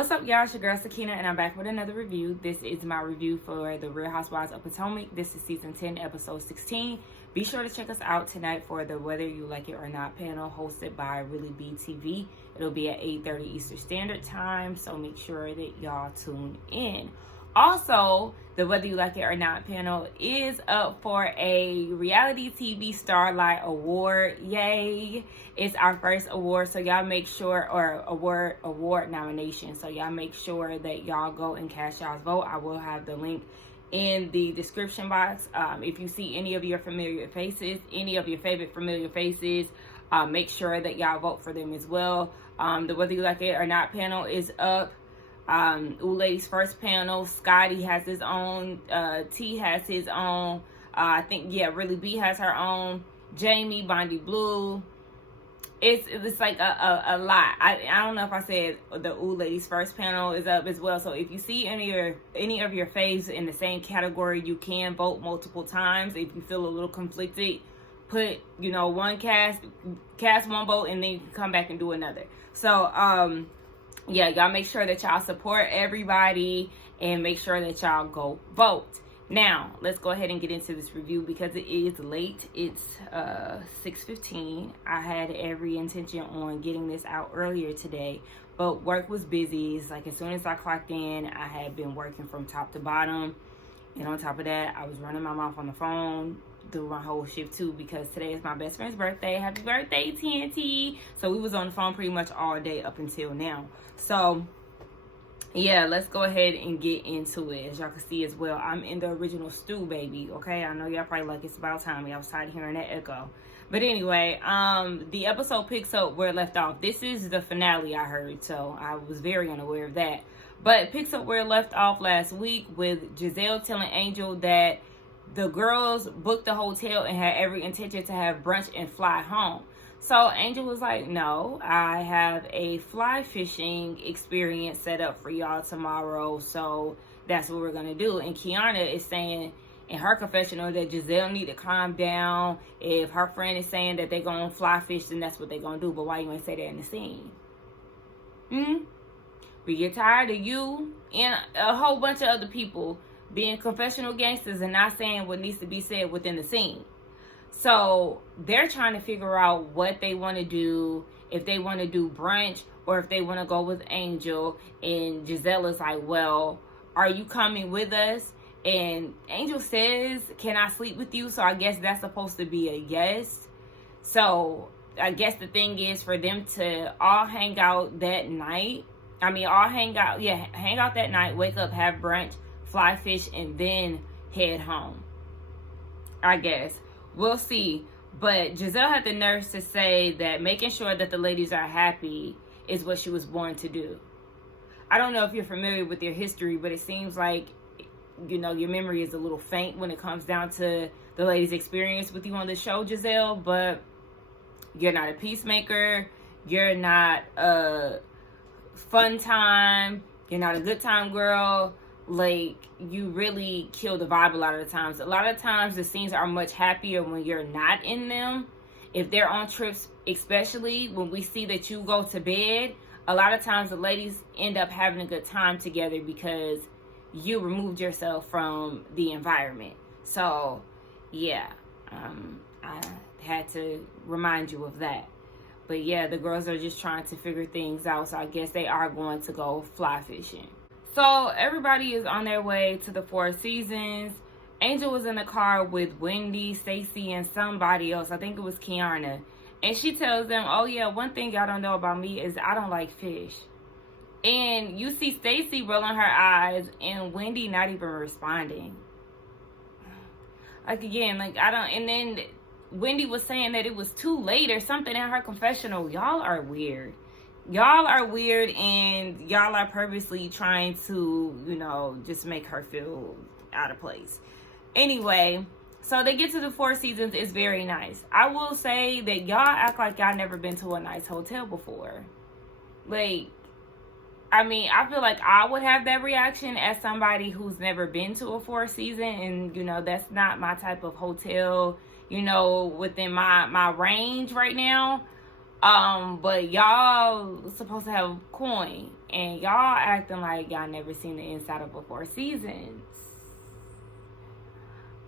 What's up, y'all? It's your girl Sakina, and I'm back with another review. This is my review for the Real Housewives of Potomac. This is season 10, episode 16. Be sure to check us out tonight for the Whether You Like It or Not panel hosted by Really B TV. It'll be at 8:30 Eastern Standard Time, so make sure that y'all tune in. Also, the Whether You Like It or Not panel is up for a reality TV Starlight Award. Yay! It's our first award, so y'all make sure, or award nomination. So y'all make sure that y'all go and cast y'all's vote. I will have the link in the description box. If you see any of your familiar faces, any of your favorite familiar faces, make sure that y'all vote for them as well. The Whether You Like It or Not panel is up. Ladies first panel, Scotty has his own, T has his own, I think, Really B has her own, Jamie, Bondi Blue. It's like a lot. I don't know if I said the Ladies first panel is up as well. So if you see any of your faves in the same category, you can vote multiple times. If you feel a little conflicted, put one cast one vote, and then you can come back and do another. So yeah, y'all make sure that y'all support everybody and make sure that y'all go vote. Now, let's go ahead and get into this review because it is late. It's 6:15. I had every intention on getting this out earlier today, but work was busy. It's like as soon as I clocked in, I had been working from top to bottom. And on top of that, I was running my mouth on the phone through my whole shift too, because today is my best friend's birthday. Happy birthday, TNT. So we was on the phone pretty much all day up until now. So yeah, let's go ahead and get into it. As y'all can see as well, I'm in the original stew, baby. Okay, I know y'all probably like it's about time. I was tired of hearing that echo. But anyway, the episode picks up where it left off. This is the finale, I heard, so I was very unaware of that. But it picks up where it left off last week with Giselle telling Angel that the girls booked the hotel and had every intention to have brunch and fly home. So Angel was like, no, I have a fly fishing experience set up for y'all tomorrow. So that's what we're going to do. And Kiana is saying in her confessional that Giselle need to calm down. If her friend is saying that they're going to fly fish, then that's what they're going to do. But why you ain't say that in the scene? We get tired of you and a whole bunch of other people being confessional gangsters and not saying what needs to be said within the scene. So they're trying to figure out what they want to do, if they want to do brunch or if they want to go with Angel. And Giselle is like, well, are you coming with us? And Angel says, can I sleep with you? So I guess that's supposed to be a yes. So I guess the thing is for them to all hang out that night. Hang out that night, wake up, have brunch, fly fish, and then head home. I guess. We'll see. But Giselle had the nerve to say that making sure that the ladies are happy is what she was born to do. I don't know if you're familiar with their history, but it seems like, your memory is a little faint when it comes down to the ladies' experience with you on the show, Giselle. But you're not a peacemaker. You're not a fun time. You're not a good time girl. Like, you really kill the vibe a lot of the times. A lot of times the scenes are much happier when you're not in them. If they're on trips, especially when we see that you go to bed, a lot of times the ladies end up having a good time together because you removed yourself from the environment. So yeah, I had to remind you of that. But yeah, the girls are just trying to figure things out. So I guess they are going to go fly fishing. So everybody is on their way to the Four Seasons. Angel was in the car with Wendy, Stacey, and somebody else. I think it was Kiana. And she tells them, oh yeah, one thing y'all don't know about me is I don't like fish. And you see Stacey rolling her eyes and Wendy not even responding. Like, again, like, I don't... And then Wendy was saying that it was too late or something in her confessional. Y'all are weird. Y'all are weird, and y'all are purposely trying to, just make her feel out of place. Anyway, so they get to the Four Seasons. It's very nice. I will say that y'all act like y'all never been to a nice hotel before. Like, I feel like I would have that reaction as somebody who's never been to a Four Season, and, that's not my type of hotel, within my range right now. But y'all supposed to have coin, and y'all acting like y'all never seen the inside of a Four Seasons.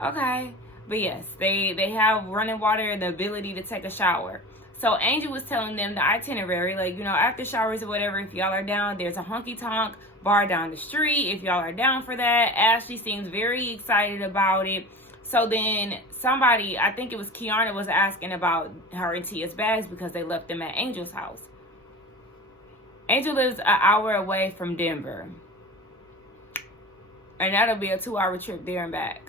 Okay, but yes, they have running water and the ability to take a shower. So Angel was telling them the itinerary, like, you know, after showers or whatever, if y'all are down, there's a honky tonk bar down the street. If y'all are down for that, Ashley seems very excited about it. So then somebody, I think it was Kiana, was asking about her and Tia's bags because they left them at Angel's house. Angel lives an hour away from Denver, and that'll be a 2-hour trip there and back.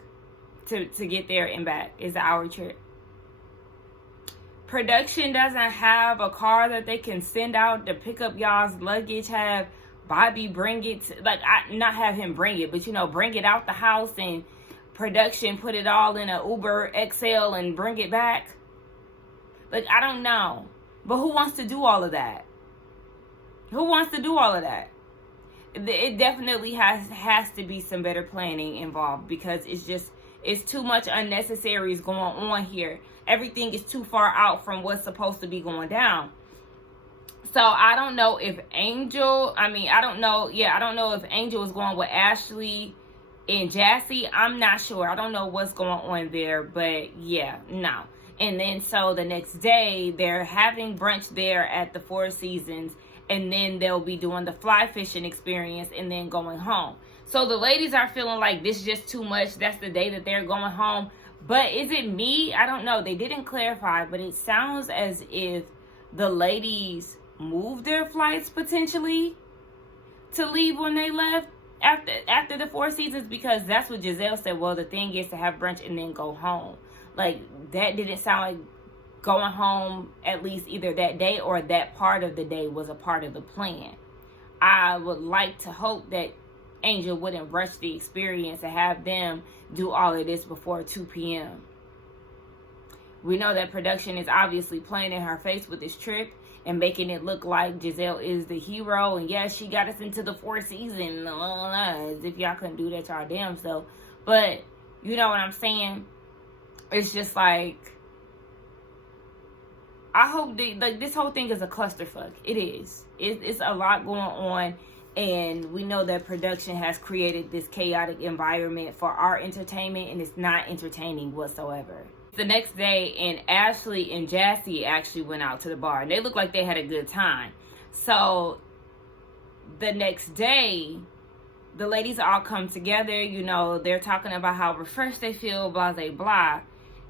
To get there and back is an hour trip. Production doesn't have a car that they can send out to pick up y'all's luggage. Have Bobby bring it not have him bring it, but, you know, bring it out the house, and production put it all in a Uber XL and bring it back. Like, I don't know, but who wants to do all of that? Who wants to do all of that? It definitely has to be some better planning involved, because it's too much unnecessary is going on here. Everything is too far out from what's supposed to be going down. So I don't know if Angel if Angel is going with Ashley and Jassy. I'm not sure. I don't know what's going on there, but yeah, no. And then so the next day they're having brunch there at the Four Seasons, and then they'll be doing the fly fishing experience and then going home. So the ladies are feeling like this is just too much. That's the day that they're going home. But is it me? I don't know. They didn't clarify, but it sounds as if the ladies moved their flights potentially to leave when they left after the Four Seasons, because that's what Giselle said. Well, the thing is to have brunch and then go home. Like, that didn't sound like going home, at least either that day or that part of the day was a part of the plan. I would like to hope that Angel wouldn't rush the experience and have them do all of this before 2 p.m. We know that production is obviously playing in her face with this trip and making it look like Giselle is the hero. And yes, she got us into the Four Seasons. As if y'all couldn't do that to our damn self. But you know what I'm saying? It's just like, I hope this whole thing is a clusterfuck. It is. It's a lot going on. And we know that production has created this chaotic environment for our entertainment, and it's not entertaining whatsoever. The next day, and Ashley and Jassy actually went out to the bar, and they looked like they had a good time. So the next day, the ladies all come together. You know, they're talking about how refreshed they feel, blah, blah, blah.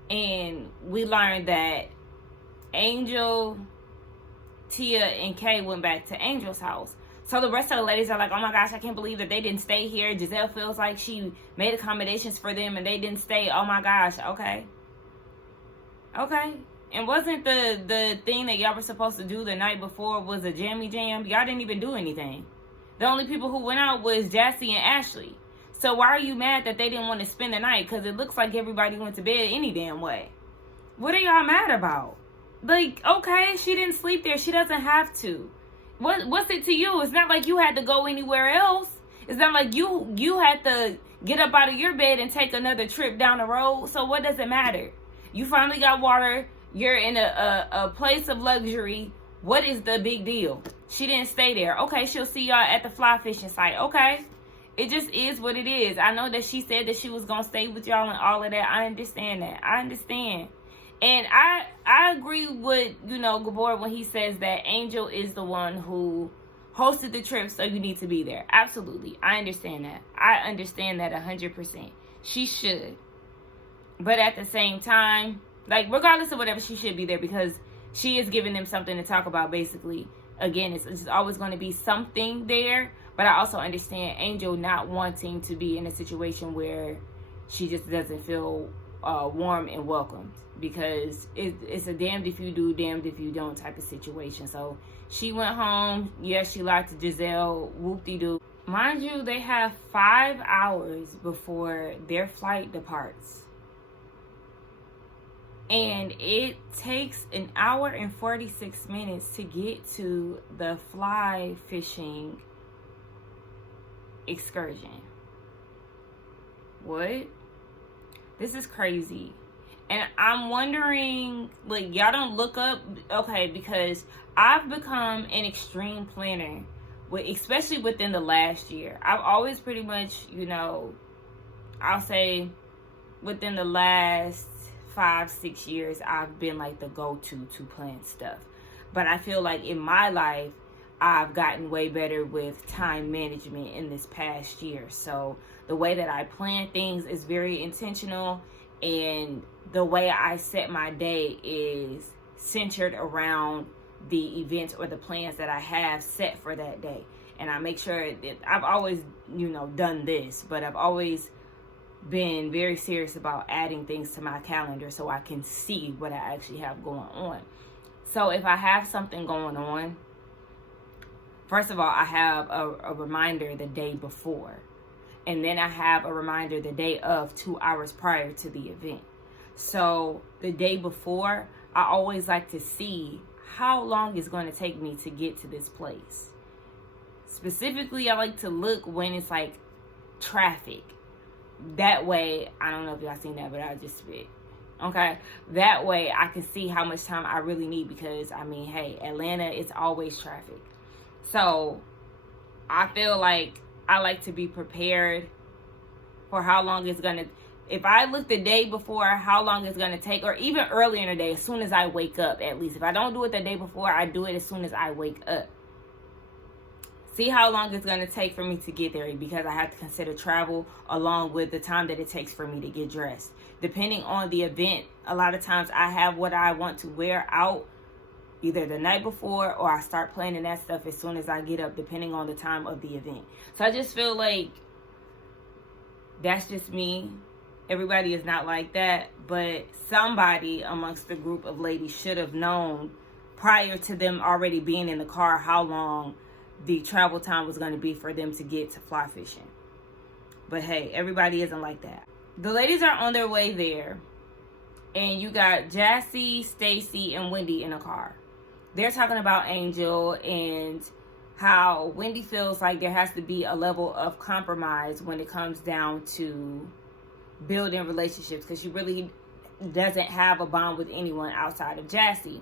And we learned that Angel, Tia, and Kay went back to Angel's house. So the rest of the ladies are like, oh my gosh, I can't believe that they didn't stay here. Giselle feels like she made accommodations for them and they didn't stay. Oh my gosh. Okay. And wasn't the thing that y'all were supposed to do the night before was a jammy jam? Y'all didn't even do anything. The only people who went out was Jassy and Ashley. So why are you mad that they didn't want to spend the night? Because it looks like everybody went to bed any damn way. What are y'all mad about? Like, okay, she didn't sleep there. She doesn't have to. What's it to you? It's not like you had to go anywhere else. It's not like you had to get up out of your bed and take another trip down the road. So what does it matter? You finally got water. You're in a place of luxury. What is the big deal? She didn't stay there. Okay, she'll see y'all at the fly fishing site. Okay. It just is what it is. I know that she said that she was going to stay with y'all and all of that. I understand that. I understand. And I agree with, Gabor when he says that Angel is the one who hosted the trip, so you need to be there. Absolutely. I understand that. I understand that 100%. She should. But at the same time, like, regardless of whatever, she should be there because she is giving them something to talk about, basically. Again, it's always going to be something there. But I also understand Angel not wanting to be in a situation where she just doesn't feel warm and welcomed, because it's a damned if you do, damned if you don't type of situation. So she went home. Yes, she lied to Giselle. Whoop-de-doo. Mind you, they have 5 hours before their flight departs. And it takes 1 hour and 46 minutes to get to the fly fishing excursion. What? This is crazy. And I'm wondering, like, y'all don't look up, okay, because I've become an extreme planner, especially within the last year. I've always pretty much, you know, I'll say within the last 5-6 years, I've been like the go-to to plan stuff. But I feel like in my life, I've gotten way better with time management in this past year. So the way that I plan things is very intentional, and the way I set my day is centered around the events or the plans that I have set for that day. And I make sure that I've always, you know, done this, but I've always been very serious about adding things to my calendar so I can see what I actually have going on. So if I have something going on, first of all, I have a reminder the day before. And then I have a reminder the day of, 2 hours prior to the event. So the day before, I always like to see how long it's going to take me to get to this place. Specifically, I like to look when it's like traffic. That way, I don't know if y'all seen that, but I just spit. Okay? That way, I can see how much time I really need, because, I mean, hey, Atlanta, it's always traffic. So, I feel like I like to be prepared for how long it's going to... If I look the day before how long it's going to take, or even earlier in the day, as soon as I wake up, at least. If I don't do it the day before, I do it as soon as I wake up. See how long it's going to take for me to get there, because I have to consider travel along with the time that it takes for me to get dressed. Depending on the event, a lot of times I have what I want to wear out either the night before, or I start planning that stuff as soon as I get up, depending on the time of the event. So I just feel like that's just me. Everybody is not like that, but somebody amongst the group of ladies should have known prior to them already being in the car how long the travel time was going to be for them to get to fly fishing. But hey, everybody isn't like that. The ladies are on their way there, and you got Jassy, Stacy, and Wendy in a car. They're talking about Angel and how Wendy feels like there has to be a level of compromise when it comes down to building relationships, because she really doesn't have a bond with anyone outside of Jassy.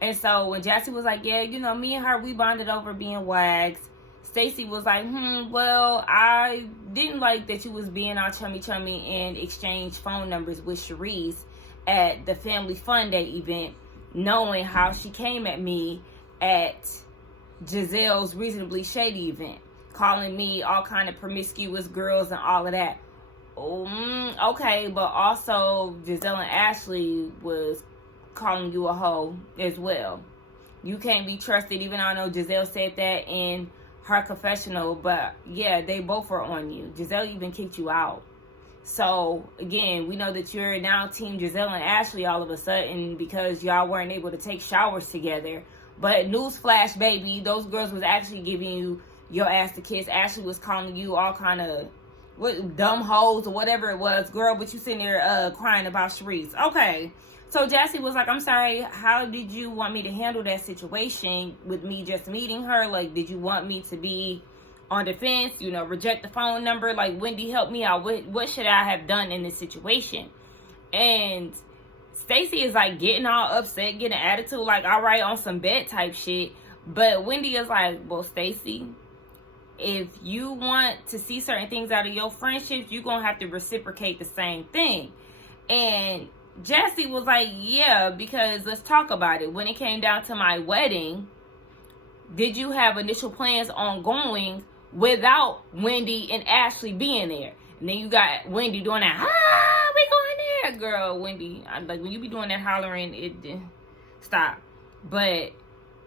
And so when Jassy was like, yeah, you know, me and her, we bonded over being wags, Stacy was like, well, I didn't like that you was being all chummy and exchange phone numbers with Sharice at the Family Fun Day event, knowing how she came at me at Giselle's Reasonably Shady event, calling me all kind of promiscuous girls and all of that. Okay, but also Giselle and Ashley was calling you a hoe as well. You can't be trusted, even though I know Giselle said that in her confessional, but yeah, they both were on you. Giselle even kicked you out. So again, we know that you're now team Giselle and Ashley all of a sudden because y'all weren't able to take showers together. But newsflash, baby, those girls was actually giving you your ass to kiss. Ashley was calling you all kind of dumb hoes or whatever it was, girl, but you sitting there crying about Sharice. Okay. So Jassy was like, I'm sorry, how did you want me to handle that situation with me just meeting her? Like, did you want me to be on defense, you know, reject the phone number? Like, Wendy, help me out. What should I have done in this situation? And Stacy is like getting all upset, getting an attitude, like, all right, on some bed type shit. But Wendy is like, well, Stacy, if you want to see certain things out of your friendships, you're going to have to reciprocate the same thing. And Jassy was like, yeah, because let's talk about it. When it came down to my wedding, did you have initial plans on going without Wendy and Ashley being there? And then you got Wendy doing that, we going there, girl. Wendy, like, when you be doing that hollering, it stop. But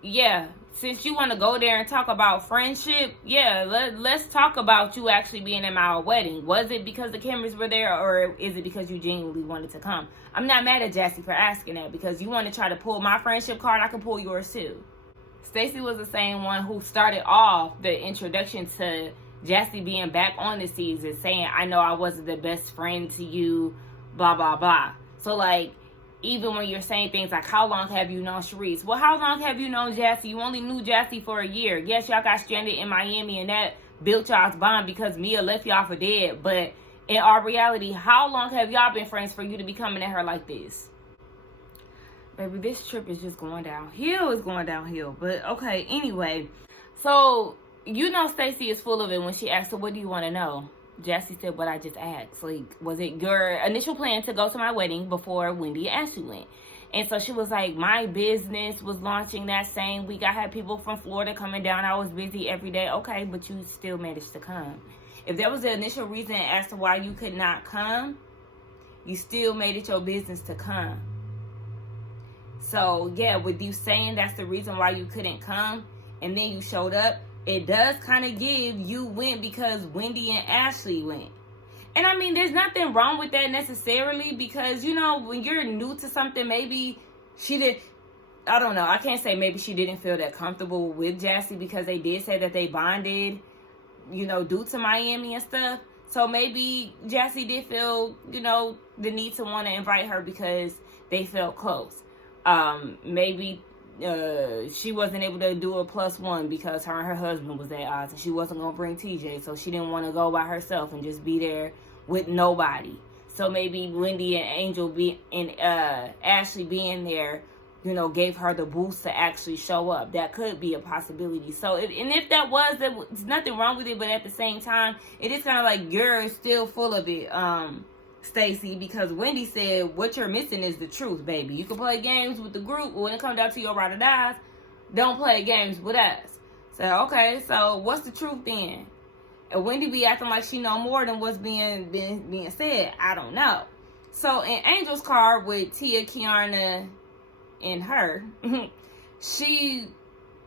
yeah, since you want to go there and talk about friendship, yeah, let's talk about you actually being at my wedding. Was it because the cameras were there, or is it because you genuinely wanted to come? I'm not mad at Jassy for asking that, because you want to try to pull my friendship card, I can pull yours too. Stacy was the same one who started off the introduction to Jassy being back on the season, saying, I know I wasn't the best friend to you, blah, blah, blah. So, like, even when you're saying things like, how long have you known Sharice? Well, how long have you known Jassy? You only knew Jassy for a year. Yes, y'all got stranded in Miami, and that built y'all's bond because Mia left y'all for dead. But In our reality, how long have y'all been friends for you to be coming at her like this? Baby, this trip is just going downhill. It's going downhill. But okay, anyway. So, you know Stacey is full of it when she asked her, what do you want to know? Jessie said what I just asked. Like, was it your initial plan to go to my wedding before Wendy and Ashley went? And so she was like, my business was launching that same week. I had people from Florida coming down. I was busy every day. Okay, but you still managed to come. If there was the initial reason as to why you could not come, you still made it your business to come. So, yeah, with you saying that's the reason why you couldn't come, and then you showed up, it does kind of give you went because Wendy and Ashley went. And I mean, there's nothing wrong with that necessarily because, you know, when you're new to something, maybe she did, I don't know, I can't say maybe she didn't feel that comfortable with Jessie because they did say that they bonded, you know, due to Miami and stuff. So maybe Jessie did feel, you know, the need to want to invite her because they felt close. Maybe she wasn't able to do a +1 because her and her husband was at odds and she wasn't going to bring TJ. So she didn't want to go by herself and just be there with nobody. So maybe Wendy and Angel Ashley being there, you know, gave her the boost to actually show up. That could be a possibility. So if that was, there's nothing wrong with it. But at the same time, it is kind of like you're still full of it, Stacey, because Wendy said what you're missing is the truth, baby. You can play games with the group, but when it comes down to your ride or dies, don't play games with us. So, okay, so what's the truth then? And Wendy be acting like she know more than what's being said. I don't know. So, in Angel's car with Tia, Kiana, and her, she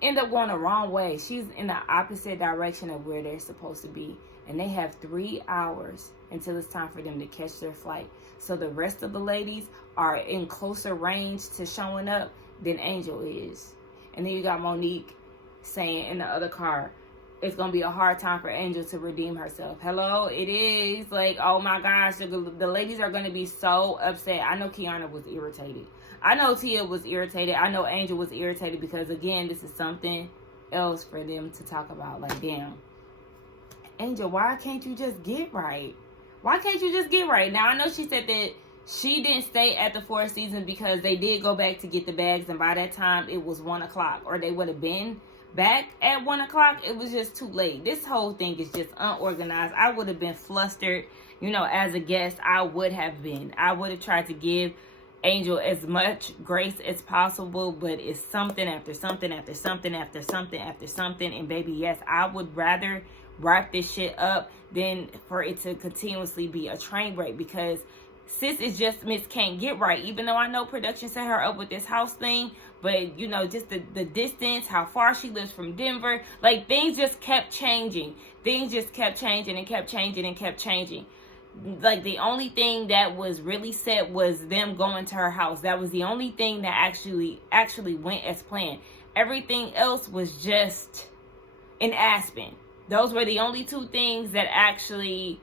ended up going the wrong way. She's in the opposite direction of where they're supposed to be. And they have 3 hours until it's time for them to catch their flight. So the rest of the ladies are in closer range to showing up than Angel is. And then you got Monique saying in the other car, it's going to be a hard time for Angel to redeem herself. Hello, it is. Like, oh my gosh, the ladies are going to be so upset. I know Kiana was irritated. I know Tia was irritated. I know Angel was irritated because, again, this is something else for them to talk about. Like, damn. Angel, why can't you just get right? Why can't you just get right? Now, I know she said that she didn't stay at the Four Seasons because they did go back to get the bags, and by that time, it was 1 o'clock, or they would have been back at 1 o'clock. It was just too late. This whole thing is just unorganized. I would have been flustered, you know, as a guest. I would have been. I would have tried to give Angel as much grace as possible, but it's something after something after something after something after something, and baby, yes, I would rather wrap this shit up than for it to continuously be a train wreck, because sis is just Miss Can't Get Right. Even though I know production set her up with this house thing, but you know, just the distance, how far she lives from Denver, like things just kept changing. Things just kept changing and kept changing and kept changing. Like the only thing that was really set was them going to her house. That was the only thing that actually went as planned. Everything else was just in Aspen. Those were the only 2 things that actually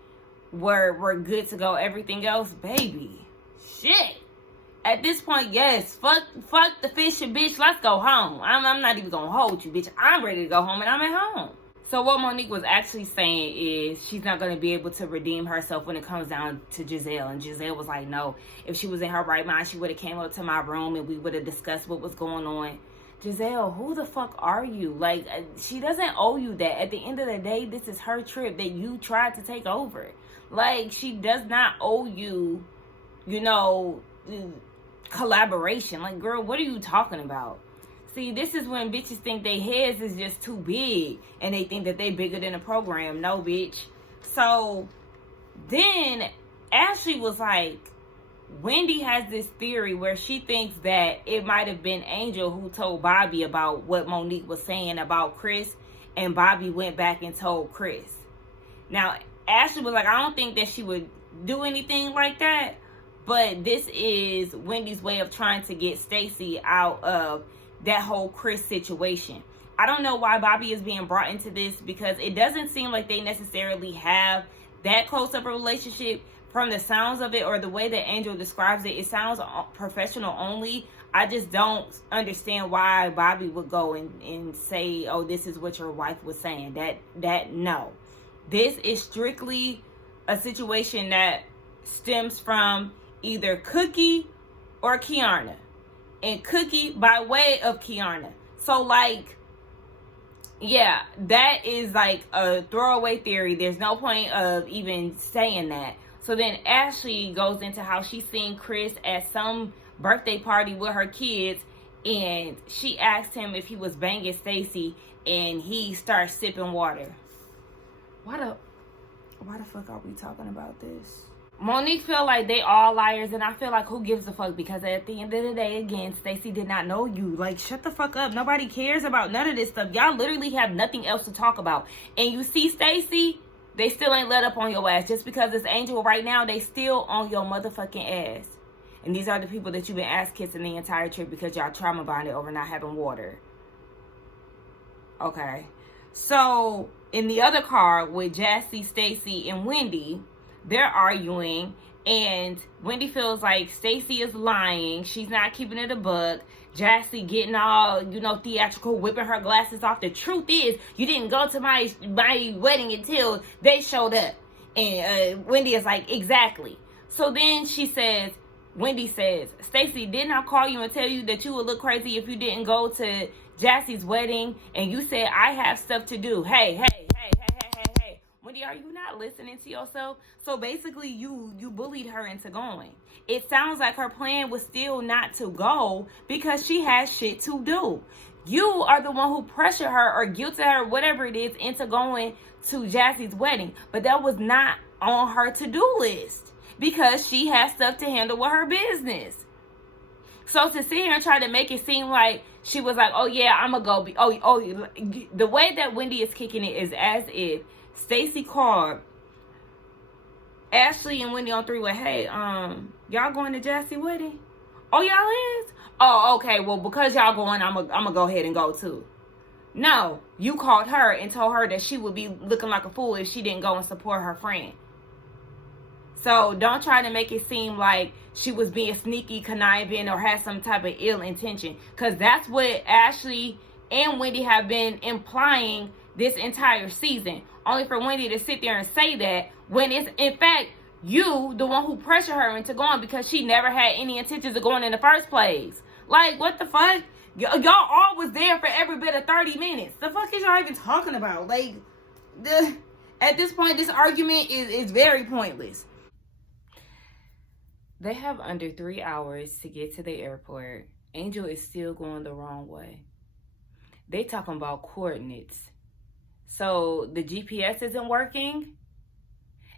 were good to go. Everything else, baby, shit. At this point, yes, fuck the fishing, bitch. Let's go home. I'm not even gonna hold you, bitch. I'm ready to go home, and I'm at home. So what Monique was actually saying is she's not gonna be able to redeem herself when it comes down to Giselle. And Giselle was like, no, if she was in her right mind, she would have came up to my room and we would have discussed what was going on. Giselle, who the fuck are you? Like, she doesn't owe you that. At the end of the day, this is her trip that you tried to take over. Like, she does not owe you, you know, collaboration. Like, girl, what are you talking about? See, this is when bitches think their heads is just too big and they think that they bigger than a program. No, bitch. So then Ashley was like, Wendy has this theory where she thinks that it might have been Angel who told Bobby about what Monique was saying about Chris, and Bobby went back and told Chris. Now, Ashley was like, I don't think that she would do anything like that, but this is Wendy's way of trying to get Stacey out of that whole Chris situation. I don't know why Bobby is being brought into this, because it doesn't seem like they necessarily have that close of a relationship. From the sounds of it, or the way that Angel describes it, it sounds professional only. I just don't understand why Bobby would go and say, oh, this is what your wife was saying. That no. This is strictly a situation that stems from either Cookie or Kiana, and Cookie by way of Kiana. So like, yeah, that is like a throwaway theory. There's no point of even saying that. So then Ashley goes into how she's seen Chris at some birthday party with her kids, and she asked him if he was banging Stacey, and he starts sipping water. Why the fuck are we talking about this? Monique feel like they all liars, and I feel like who gives a fuck, because at the end of the day, again, Stacey did not know you. Like, shut the fuck up. Nobody cares about none of this stuff. Y'all literally have nothing else to talk about. And you see Stacey, they still ain't let up on your ass. Just because it's Angel right now, they still on your motherfucking ass. And these are the people that you've been ass kissing the entire trip because y'all trauma bonded over not having water. Okay. So, in the other car with Jassy, Stacey, and Wendy, they're arguing, and Wendy feels like Stacey is lying. She's not keeping it a buck. Jassy getting all, theatrical, whipping her glasses off. The truth is, you didn't go to my wedding until they showed up. And Wendy is like, exactly. So then Wendy says, Stacey, didn't I call you and tell you that you would look crazy if you didn't go to Jassy's wedding? And you said, I have stuff to do. Hey. Wendy, are you not listening to yourself? So basically, you bullied her into going. It sounds like her plan was still not to go because she has shit to do. You are the one who pressured her or guilted her, whatever it is, into going to Jassy's wedding. But that was not on her to-do list because she has stuff to handle with her business. So to sit here and try to make it seem like she was like, oh yeah, I'm gonna go. The way that Wendy is kicking it is as if Stacey called Ashley and Wendy on three-way. Hey, y'all going to Jassy wedding? Oh, y'all is? Oh, okay. Well, because y'all going, I'm gonna go ahead and go too. No, you called her and told her that she would be looking like a fool if she didn't go and support her friend. So don't try to make it seem like she was being sneaky, conniving, or had some type of ill intention, because that's what Ashley and Wendy have been implying this entire season. Only for Wendy to sit there and say that when it's, in fact, you, the one who pressured her into going because she never had any intentions of going in the first place. Like, what the fuck? Y'all all was there for every bit of 30 minutes. The fuck is y'all even talking about? Like, at this point, this argument is very pointless. They have under 3 hours to get to the airport. Angel is still going the wrong way. They talking about coordinates. So the GPS isn't working.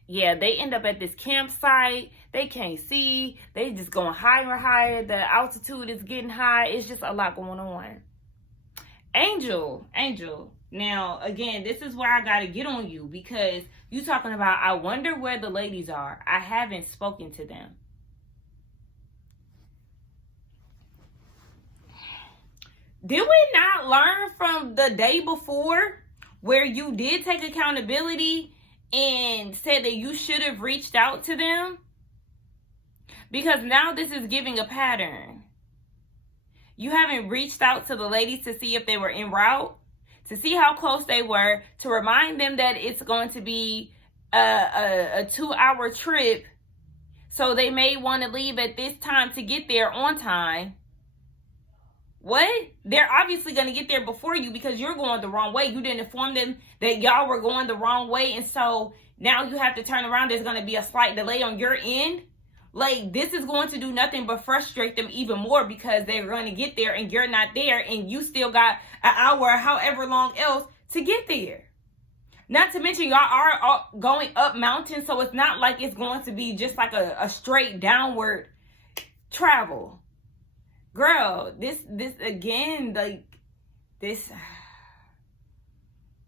Yeah, they end up at this campsite. They can't see. They just going higher and higher. The altitude is getting high. It's just a lot going on. Angel. Now, again, this is where I got to get on you, because you talking about, I wonder where the ladies are. I haven't spoken to them. Did we not learn from the day before where you did take accountability and said that you should have reached out to them? Because now this is giving a pattern. You haven't reached out to the ladies to see if they were en route, to see how close they were, to remind them that it's going to be a 2-hour trip, so they may want to leave at this time to get there on time. What? They're obviously going to get there before you because you're going the wrong way. You didn't inform them that y'all were going the wrong way, and so now you have to turn around. There's going to be a slight delay on your end. Like, this is going to do nothing but frustrate them even more because they're going to get there and you're not there, and you still got an hour or however long else to get there. Not to mention, y'all are going up mountains, so it's not like it's going to be just like a straight downward travel. Girl, this again, like, this,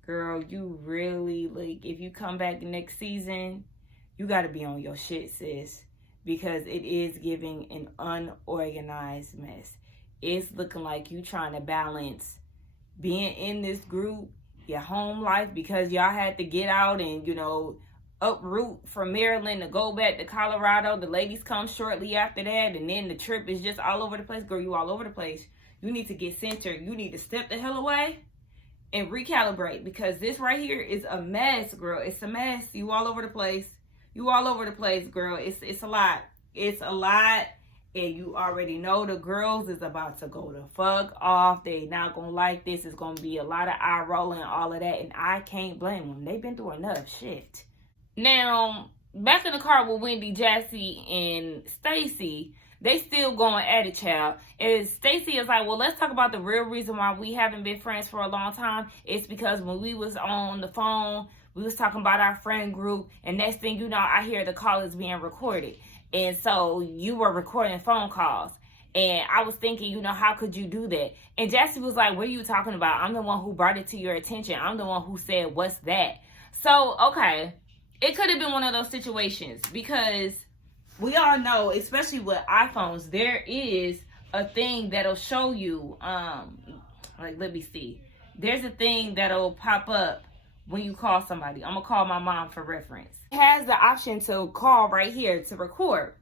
girl, you really, like, if you come back next season, you got to be on your shit, sis, because it is giving an unorganized mess. It's looking like you trying to balance being in this group, your home life, because y'all had to get out and, uproot from Maryland to go back to Colorado. The ladies come shortly after that, and then the trip is just all over the place. Girl, you all over the place. You need to get centered. You need to step the hell away and recalibrate, because this right here is a mess, girl. It's a mess. You all over the place. You all over the place, girl. It's a lot. It's a lot. And you already know the girls is about to go the fuck off. They not gonna like this. It's gonna be a lot of eye rolling, all of that. And I can't blame them. They've been through enough shit. Now, back in the car with Wendy, Jassy, and Stacey, they still going at it, child. And Stacey is like, well, let's talk about the real reason why we haven't been friends for a long time. It's because when we was on the phone, we was talking about our friend group. And next thing you know, I hear the call is being recorded. And so you were recording phone calls. And I was thinking, you know, how could you do that? And Jassy was like, what are you talking about? I'm the one who brought it to your attention. I'm the one who said, what's that? So, okay. It could have been one of those situations because we all know, especially with iPhones, there is a thing that'll show you, like, let me see. There's a thing that'll pop up when you call somebody. I'm going to call my mom for reference. It has the option to call right here to record.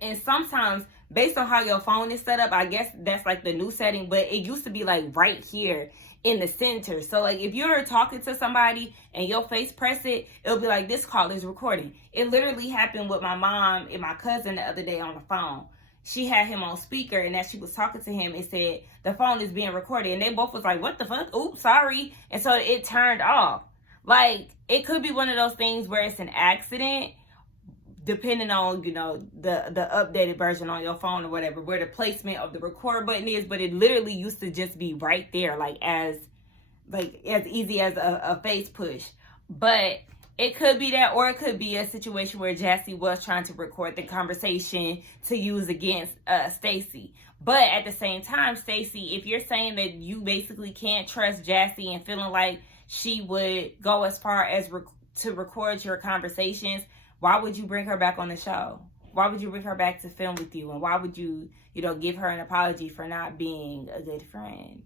And sometimes, based on how your phone is set up, I guess that's like the new setting, but it used to be like right here in the center. So like if you're talking to somebody and your face press it, it'll be like this call is recording. It literally happened with my mom and my cousin the other day on the phone. She had him on speaker, and as she was talking to him, it said the phone is being recorded, and they both was like, what the fuck? Oops, sorry. And so it turned off. Like, it could be one of those things where it's an accident, depending on, you know, the updated version on your phone or whatever, where the placement of the record button is. But it literally used to just be right there, like as easy as a face push. But it could be that, or it could be a situation where Jassy was trying to record the conversation to use against Stacey. But at the same time, Stacey, if you're saying that you basically can't trust Jassy and feeling like she would go as far as to record your conversations, why would you bring her back on the show? Why would you bring her back to film with you? And why would you, you know, give her an apology for not being a good friend?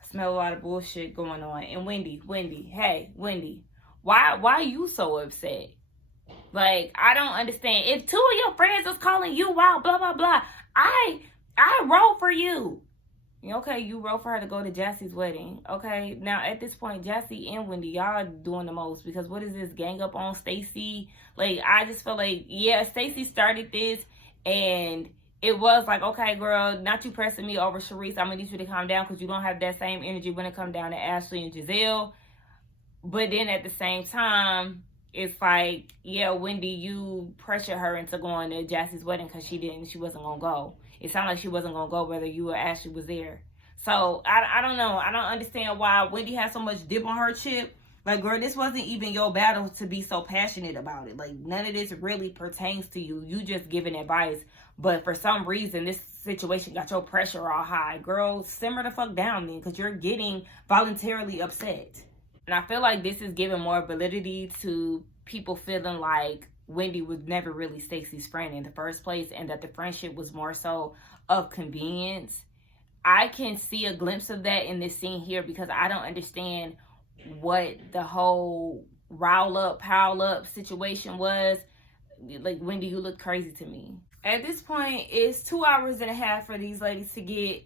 I smell a lot of bullshit going on. And Wendy, hey, Wendy, why you so upset? Like, I don't understand. If two of your friends is calling you out, blah, blah, blah, I wrote for you. Okay, you wrote for her to go to Jassy's wedding. Okay, now at this point, Jassy and Wendy, y'all doing the most. Because what is this, gang up on Stacey? Like, I just feel like, yeah, Stacey started this. And it was like, okay, girl, not you pressing me over Sharice. I'm going to need you to calm down because you don't have that same energy when it comes down to Ashley and Giselle. But then at the same time, it's like, yeah, Wendy, you pressured her into going to Jassy's wedding because she wasn't going to go. It sounded like she wasn't going to go whether you or Ashley was there. So, I don't know. I don't understand why Wendy has so much dip on her chip. Like, girl, this wasn't even your battle to be so passionate about it. Like, none of this really pertains to you. You just giving advice. But for some reason, this situation got your pressure all high. Girl, simmer the fuck down then, because you're getting voluntarily upset. And I feel like this is giving more validity to people feeling like Wendy was never really Stacey's friend in the first place, and that the friendship was more so of convenience. I can see a glimpse of that in this scene here because I don't understand what the whole pile up situation was. Like, Wendy, you look crazy to me. At this point, it's 2.5 hours for these ladies to get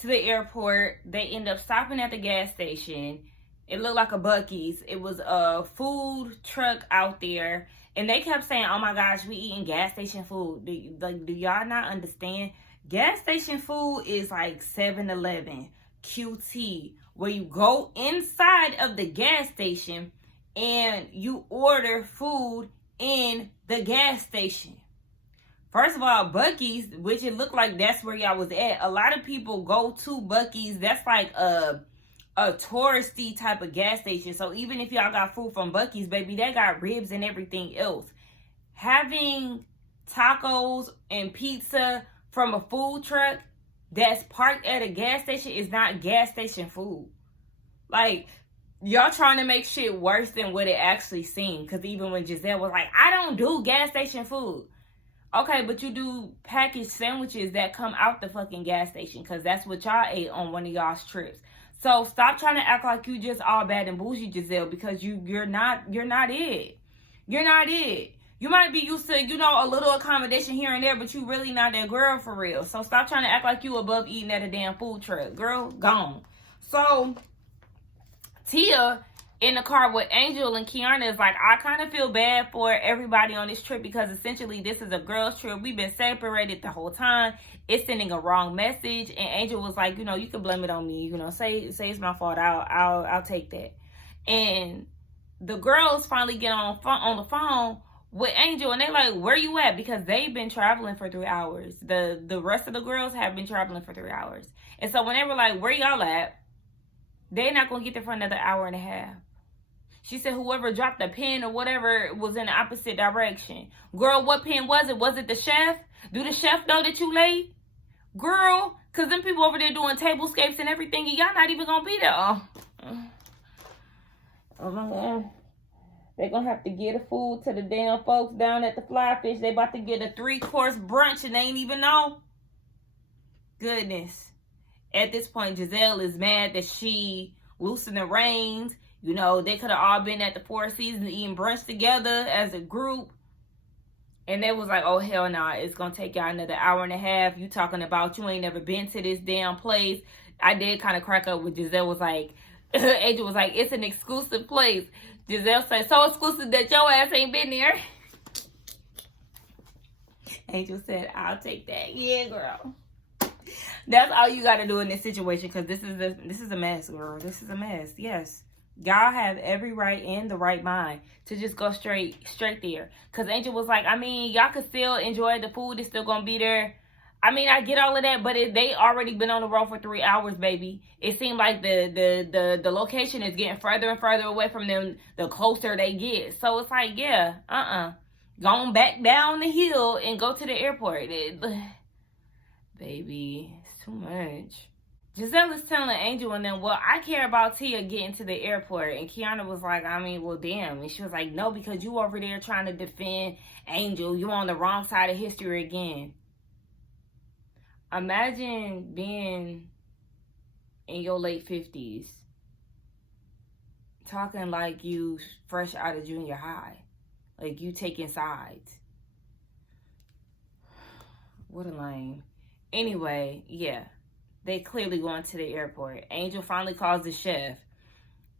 to the airport. They end up stopping at the gas station. It looked like a Buc-ee's. It was a food truck out there. And they kept saying, oh my gosh, we eating gas station food. Do y'all not understand? Gas station food is like 7-Eleven, QT, where you go inside of the gas station and you order food in the gas station. First of all, Buc-ee's, which it looked like that's where y'all was at. A lot of people go to Buc-ee's. That's like a touristy type of gas station. So even if y'all got food from Buc-ee's, baby, they got ribs and everything else. Having tacos and pizza from a food truck that's parked at a gas station is not gas station food. Like, y'all trying to make shit worse than what it actually seemed. Because even when Giselle was like, I don't do gas station food. Okay, but you do packaged sandwiches that come out the fucking gas station. Because that's what y'all ate on one of y'all's trips. So stop trying to act like you just all bad and bougie, Giselle, because you're not it. You're not it. You might be used to, you know, a little accommodation here and there, but you really not that girl for real. So stop trying to act like you above eating at a damn food truck. Girl, gone. So Tia in the car with Angel and Kiana is like, I kind of feel bad for everybody on this trip because essentially this is a girls trip. We've been separated the whole time. It's sending a wrong message. And Angel was like, you know, you can blame it on me. You know, say it's my fault. I'll take that. And the girls finally get on the phone with Angel, and they're like, where you at? Because they've been traveling for 3 hours. The rest of the girls have been traveling for 3 hours. And so when they were like, where y'all at? They're not going to get there for another hour and a half. She said whoever dropped the pen or whatever was in the opposite direction. Girl, what pen was it? Was it the chef? Do the chef know that you late? Girl, because them people over there doing tablescapes and everything, and y'all not even going to be there. Oh my God. They're going to have to get the food to the damn folks down at the Fly Fish. They about to get a 3-course brunch and they ain't even know. Goodness. At this point, Giselle is mad that she loosened the reins. You know, they could have all been at the Four Seasons eating brunch together as a group. And they was like, oh, hell nah, it's going to take y'all another hour and a half. You talking about you ain't never been to this damn place. I did kind of crack up when Giselle was like, Angel was like, it's an exclusive place. Giselle said, so exclusive that your ass ain't been there. Angel said, I'll take that. Yeah, girl. That's all you got to do in this situation, because this is a mess, girl. This is a mess. Yes. Y'all have every right and the right mind to just go straight there. Because Angel was like, I mean, y'all could still enjoy the food. It's still going to be there. I mean, I get all of that, but they already been on the road for 3 hours, baby. It seemed like the location is getting further and further away from them the closer they get. So it's like, yeah, going back down the hill and go to the airport. Baby, it's too much. Giselle is telling Angel and them, well, I care about Tia getting to the airport. And Kiana was like, I mean, well, damn. And she was like, no, because you over there trying to defend Angel. You on the wrong side of history again. Imagine being in your late 50s, talking like you fresh out of junior high. Like you taking sides. What a lame. Anyway, yeah. They clearly going to the airport. Angel finally calls the chef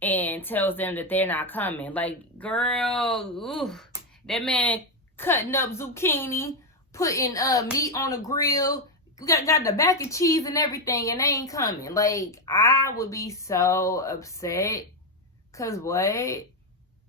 and tells them that they're not coming. Like, girl, ooh, that man cutting up zucchini, putting meat on the grill, got the mac and cheese and everything, and they ain't coming. Like, I would be so upset. Cause what?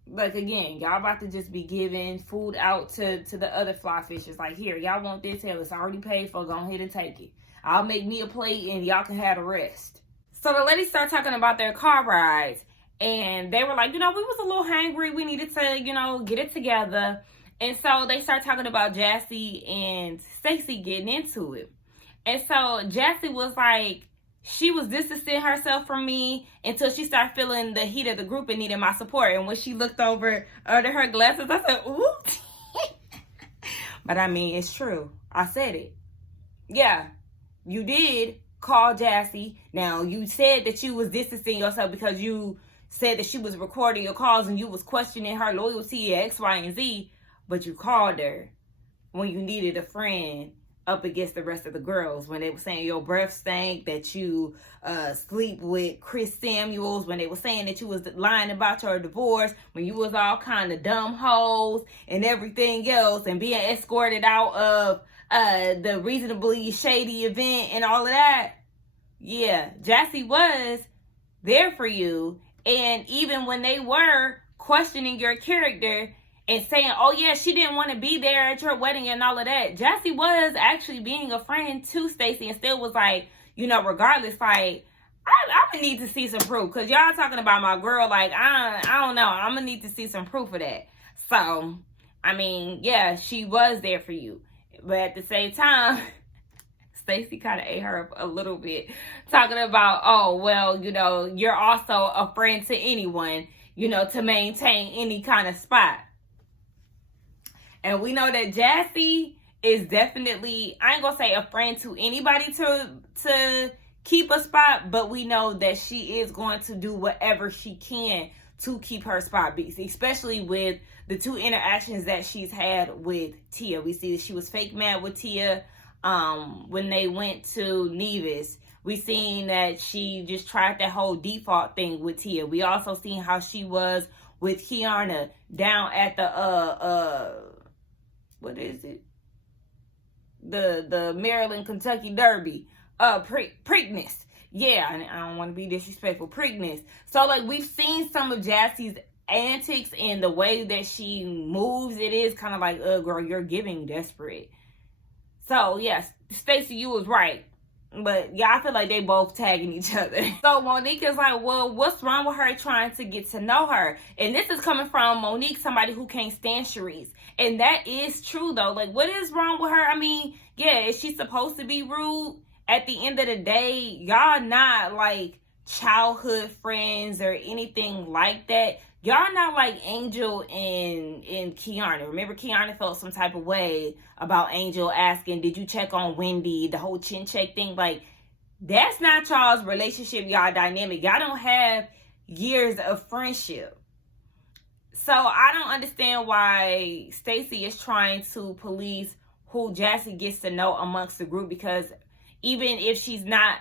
Like, again, y'all about to just be giving food out to the other fly fishers. Like, here, y'all want this? Hell, it's already paid for. Go ahead and take it. I'll make me a plate and y'all can have the rest. So the ladies start talking about their car rides. And they were like, you know, we was a little hangry. We needed to, you know, get it together. And so they start talking about Jassy and Stacey getting into it. And so Jassy was like, she was distancing herself from me until she started feeling the heat of the group and needed my support. And when she looked over under her glasses, I said, ooh. But I mean, it's true. I said it. Yeah. You did call Jassy. Now, you said that you was distancing yourself because you said that she was recording your calls and you was questioning her loyalty at X, Y, and Z. But you called her when you needed a friend up against the rest of the girls. When they were saying your breath stank, that you sleep with Chris Samuels. When they were saying that you was lying about your divorce. When you was all kind of dumb hoes and everything else. And being escorted out of the reasonably shady event and all of that. Yeah, Jassy was there for you. And even when they were questioning your character and saying, oh yeah, she didn't want to be there at your wedding and all of that, Jassy was actually being a friend to Stacey and still was like, you know, regardless, like, I'm gonna need to see some proof. Because y'all talking about my girl, like, I don't know. I'm gonna need to see some proof of that. So, I mean, yeah, she was there for you. But at the same time, Stacey kind of ate her up a little bit. Talking about, oh, well, you know, you're also a friend to anyone, you know, to maintain any kind of spot. And we know that Jassy is definitely, I ain't going to say a friend to anybody to keep a spot, but we know that she is going to do whatever she can to keep her spot, especially with the two interactions that she's had with Tia. We see that she was fake mad with Tia when they went to Nevis, We seen that she just tried that whole default thing with Tia. We also seen how she was with Kiana down at the what is it? The Maryland Kentucky Derby. Preakness. Yeah, I don't want to be disrespectful. Preakness. So like we've seen some of Jassie's antics and the way that she moves. It is kind of like, girl, you're giving desperate. So yes, Stacey, you was right. But yeah, I feel like they both tagging each other. So Monique is like, well, what's wrong with her trying to get to know her? And this is coming from Monique, somebody who can't stand Charisse. And that is true though. Like, what is wrong with her? I mean, yeah, is she supposed to be rude? At the end of the day, y'all not like childhood friends or anything like that. Y'all not like Angel and Kiana. Remember, Kiana felt some type of way about Angel asking, did you check on Wendy? The whole chin check thing. Like, that's not y'all's relationship, y'all dynamic. Y'all don't have years of friendship. So I don't understand why Stacey is trying to police who Jassie gets to know amongst the group, because even if she's not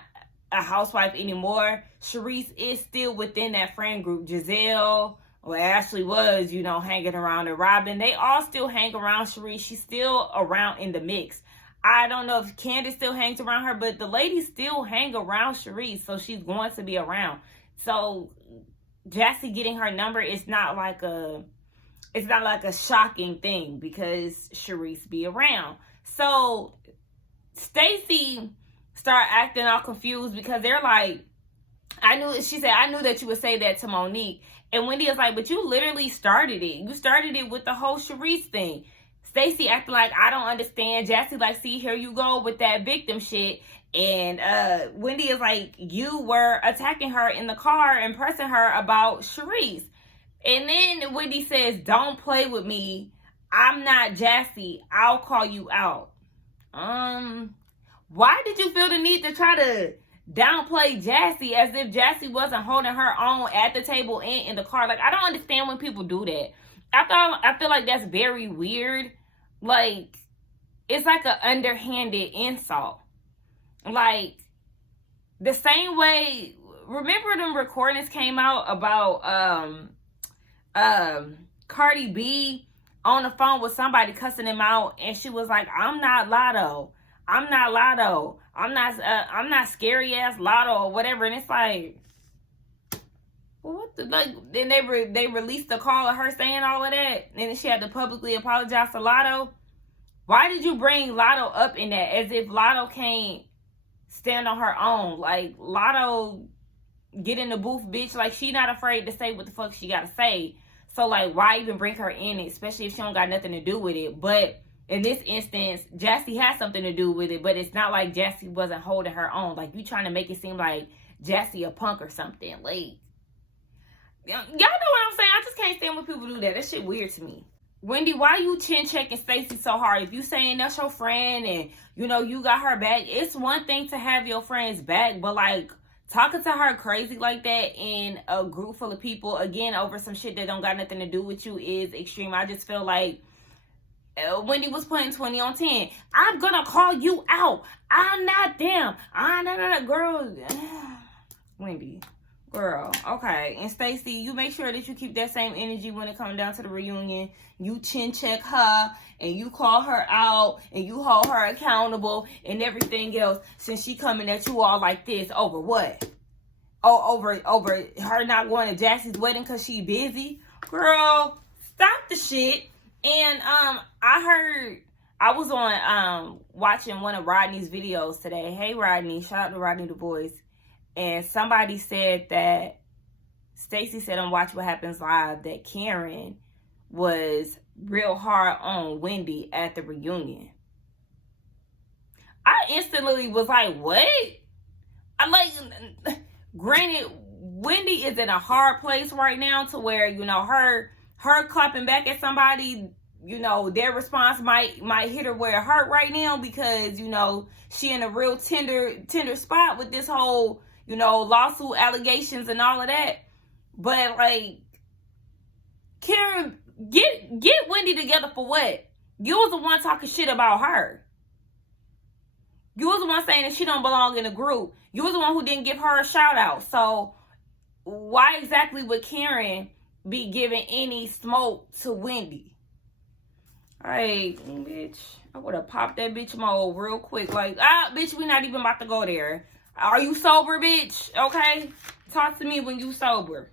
a housewife anymore, Charisse is still within that friend group. Giselle, or Ashley was, hanging around, and Robin, they all still hang around Charisse. She's still around in the mix. I don't know if Candace still hangs around her, but the ladies still hang around Charisse, so she's going to be around. So Jassie getting her number is not like a shocking thing because Charisse be around. So Stacey start acting all confused because they're like, I knew that you would say that to Monique. And Wendy is like, but you literally started it. You started it with the whole Charisse thing. Stacey acting like, I don't understand. Jassie like, see, here you go with that victim shit. And Wendy is like, you were attacking her in the car and pressing her about Charisse. And then Wendy says, don't play with me. I'm not Jassie. I'll call you out. Why did you feel the need to try to downplay Jassie as if Jassie wasn't holding her own at the table and in the car? Like, I don't understand when people do that. I feel like that's very weird. Like, it's like an underhanded insult. Like, the same way, remember them recordings came out about Cardi B on the phone with somebody cussing him out, and she was like, I'm not Lotto. I'm not Lotto. I'm not scary ass Lotto or whatever. And it's like, well, what the, like, then they released the call of her saying all of that, and then she had to publicly apologize to Lotto. Why did you bring Lotto up in that as if Lotto can't stand on her own? Like, Lotto get in the booth, bitch. Like, she not afraid to say what the fuck she gotta say. So, like, why even bring her in it, especially if she don't got nothing to do with it? But in this instance, Jassie has something to do with it, but it's not like Jassie wasn't holding her own. Like, you trying to make it seem like Jassie a punk or something. Like, y'all know what I'm saying? I just can't stand when people do that. That shit weird to me. Wendy, why you chin checking Stacey so hard? If you saying that's your friend and, you got her back, it's one thing to have your friend's back, but, like, talking to her crazy like that in a group full of people, again, over some shit that don't got nothing to do with you is extreme. I just feel like Wendy was putting 20 on 10. I'm gonna call you out. I'm not them. I'm not girl. Wendy, girl, okay. And Stacey, you make sure that you keep that same energy when it comes down to the reunion. You chin check her and you call her out and you hold her accountable and everything else, since she coming at you all like this over what? Oh, over her not going to Jassie's wedding because she busy? Girl, stop the shit. And I was on watching one of Rodney's videos today. Hey Rodney, shout out to Rodney the Voice. And somebody said that Stacey said on Watch What Happens Live that Karen was real hard on Wendy at the reunion. I instantly was like, what? I'm like, granted, Wendy is in a hard place right now to where, her clapping back at somebody, their response might hit her where it hurt right now because, she in a real tender spot with this whole, lawsuit allegations and all of that. But, like, Karen, get Wendy together for what? You was the one talking shit about her. You was the one saying that she don't belong in the group. You was the one who didn't give her a shout out. So why exactly would Karen be giving any smoke to Wendy? Hey, bitch, I would have popped that bitch mode real quick. Like, bitch, we not even about to go there. Are you sober, bitch? Okay? Talk to me when you sober.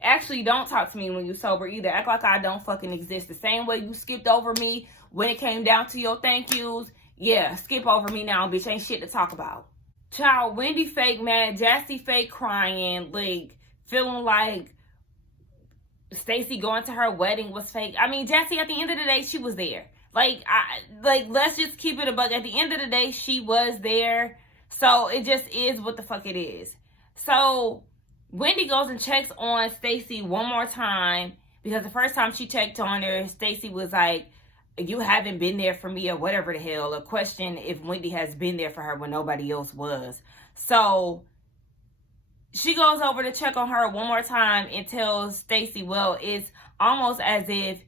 Actually, don't talk to me when you sober either. Act like I don't fucking exist. The same way you skipped over me when it came down to your thank yous. Yeah, skip over me now, bitch. Ain't shit to talk about. Child, Wendy fake mad. Jassy fake crying. Like, feeling like Stacey going to her wedding was fake. I mean, Jassy, at the end of the day, she was there. Like, let's just keep it a buck. At the end of the day, she was there. So, it just is what the fuck it is. So, Wendy goes and checks on Stacey one more time. Because the first time she checked on her, Stacey was like, you haven't been there for me or whatever the hell. A question if Wendy has been there for her when nobody else was. So, she goes over to check on her one more time and tells Stacey, well, it's almost as if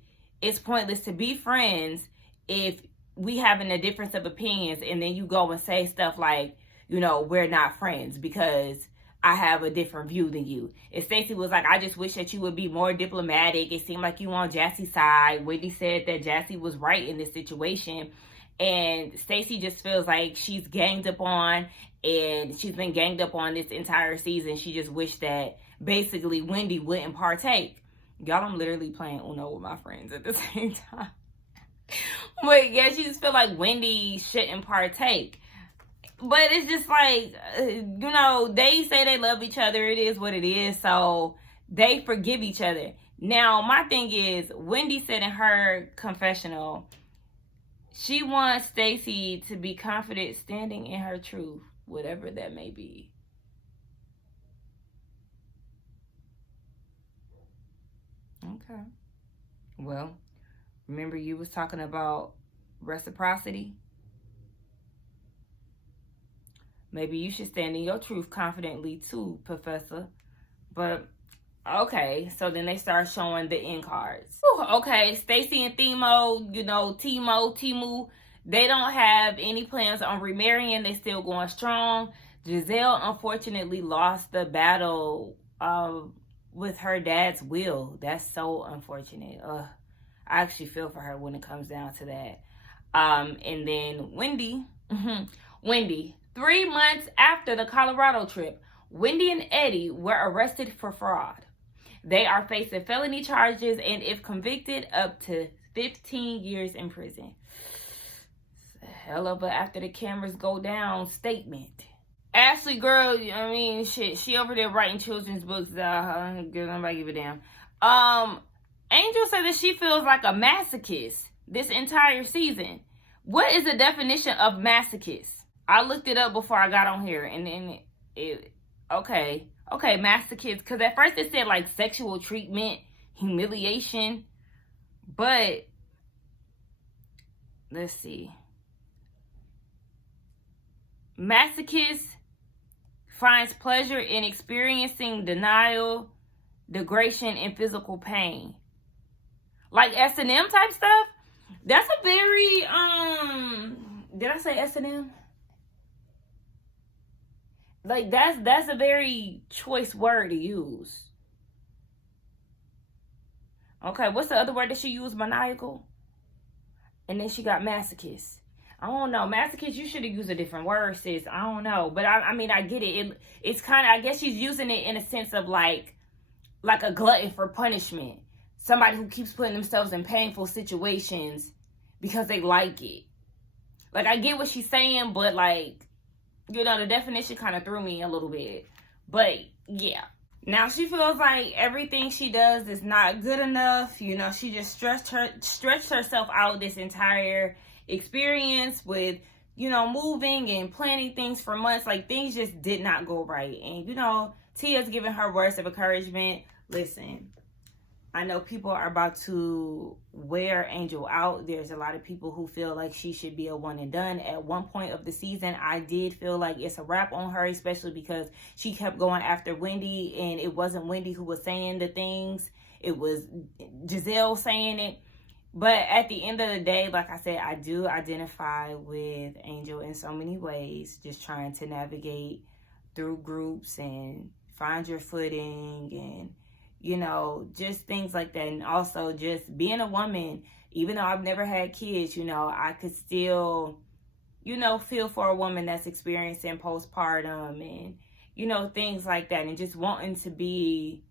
it's pointless to be friends if we having a difference of opinions, and then you go and say stuff like, you know, we're not friends because I have a different view than you. And Stacey was like, I just wish that you would be more diplomatic. It seemed like you on Jassy's side. Wendy said that Jassy was right in this situation. And Stacey just feels like she's ganged up on, and she's been ganged up on this entire season. She just wished that basically Wendy wouldn't partake. Y'all, I'm literally playing Uno with my friends at the same time. But yeah, she just feel like Wendy shouldn't partake. But it's just like, you know, they say they love each other. It is what it is. So they forgive each other. Now, my thing is, Wendy said in her confessional, she wants Stacey to be confident standing in her truth, whatever that may be. Okay. Well, remember you was talking about reciprocity? Maybe you should stand in your truth confidently too, Professor. But, okay, so then they start showing the end cards. Whew, okay, Stacey and Timu, you know, Timu, they don't have any plans on remarrying. They still going strong. Giselle, unfortunately, lost the battle with her dad's will. That's so unfortunate. I actually feel for her when it comes down to that. And then Wendy, 3 months after the Colorado trip, Wendy and Eddie were arrested for fraud. They are facing felony charges, and if convicted, up to 15 years in prison. It's a hell of a after the cameras go down statement. Ashley, girl, I mean, shit, she over there writing children's books. Girl, nobody give a damn. Angel said that she feels like a masochist this entire season. What is the definition of masochist? I looked it up before I got on here, and then okay, masochist, because at first it said like sexual treatment, humiliation, but let's see. Masochist finds pleasure in experiencing denial, degradation, and physical pain. Like S&M type stuff? That's a very, did I say S&M? Like, that's a very choice word to use. Okay, what's the other word that she used? Maniacal? And then she got masochist. I don't know. Masochist, you should have used a different word, sis. I don't know. But, I mean, I get it. It's kind of, I guess she's using it in a sense of, like a glutton for punishment. Somebody who keeps putting themselves in painful situations because they like it. Like, I get what she's saying, but, like, you know, the definition kind of threw me a little bit. But, yeah. Now, she feels like everything she does is not good enough. You know, she just stretched herself out this entire experience with, you know, moving and planning things for months. Like, things just did not go right. And, you know, Tia's giving her words of encouragement. Listen, I know people are about to wear Angel out. There's a lot of people who feel like she should be a one and done. At one point of the season, I did feel like it's a wrap on her, especially because she kept going after Wendy, and it wasn't Wendy who was saying the things. It was Giselle saying it. But at the end of the day, like I said, I do identify with Angel in so many ways, just trying to navigate through groups and find your footing and, you know, just things like that. And also just being a woman, even though I've never had kids, you know, I could still, you know, feel for a woman that's experiencing postpartum and, you know, things like that. And just wanting to be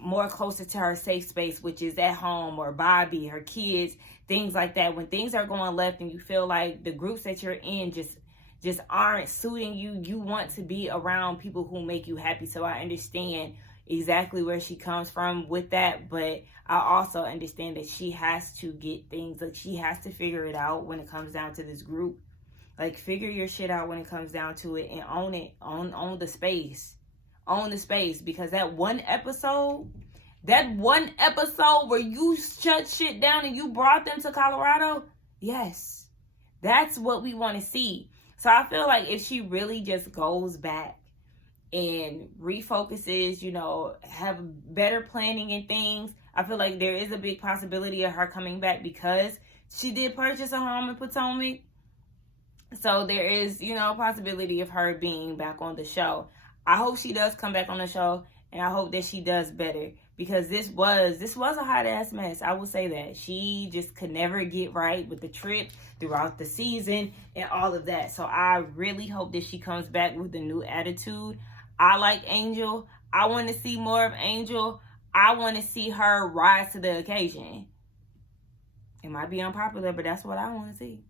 more closer to her safe space, which is at home, or Bobby, her kids, things like that. When things are going left and you feel like the groups that you're in just aren't suiting you, you want to be around people who make you happy. So I understand exactly where she comes from with that, but I also understand that she has to get things, like she has to figure it out when it comes down to this group. Like, figure your shit out when it comes down to it and own it, own the space. Own the space, because that one episode where you shut shit down and you brought them to Colorado, yes, that's what we want to see. So I feel like if she really just goes back and refocuses, you know, have better planning and things, I feel like there is a big possibility of her coming back, because she did purchase a home in Potomac. So there is, you know, a possibility of her being back on the show. I hope she does come back on the show, and I hope that she does better, because this was a hot ass mess. I will say that. She just could never get right with the trip throughout the season and all of that. So I really hope that she comes back with a new attitude. I like Angel. I want to see more of Angel. I want to see her rise to the occasion. It might be unpopular, but that's what I want to see.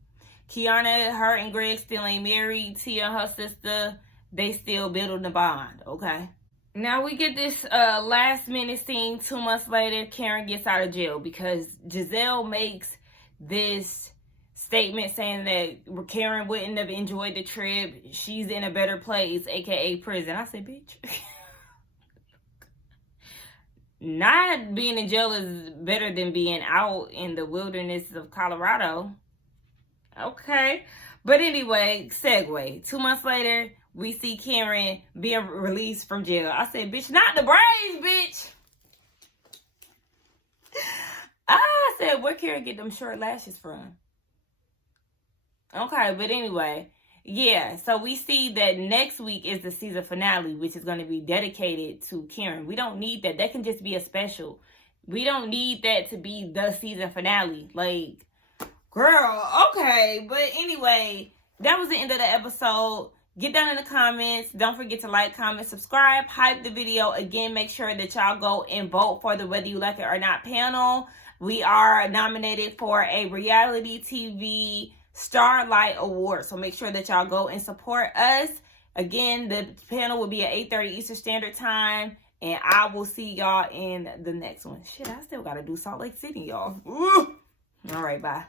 Kiana, her and Greg still ain't married. Tia and her sister, they still building the bond, okay? Now we get this last minute scene 2 months later. Karen gets out of jail because Giselle makes this statement saying that Karen wouldn't have enjoyed the trip. She's in a better place, aka prison. I said, bitch. Not being in jail is better than being out in the wilderness of Colorado. Okay. But anyway, segue. 2 months later, we see Karen being released from jail. I said, bitch, not the braids, bitch. I said, where Karen get them short lashes from? Okay, but anyway, yeah. So we see that next week is the season finale, which is going to be dedicated to Karen. We don't need that. That can just be a special. We don't need that to be the season finale. Like, girl, okay. But anyway, that was the end of the episode. Get down in the comments. Don't forget to like, comment, subscribe, hype the video. Again, make sure that y'all go and vote for the Whether You Like It or Not panel. We are nominated for a reality TV Starlight Award. So make sure that y'all go and support us. Again, the panel will be at 8:30 Eastern Standard Time. And I will see y'all in the next one. Shit, I still got to do Salt Lake City, y'all. All right, bye.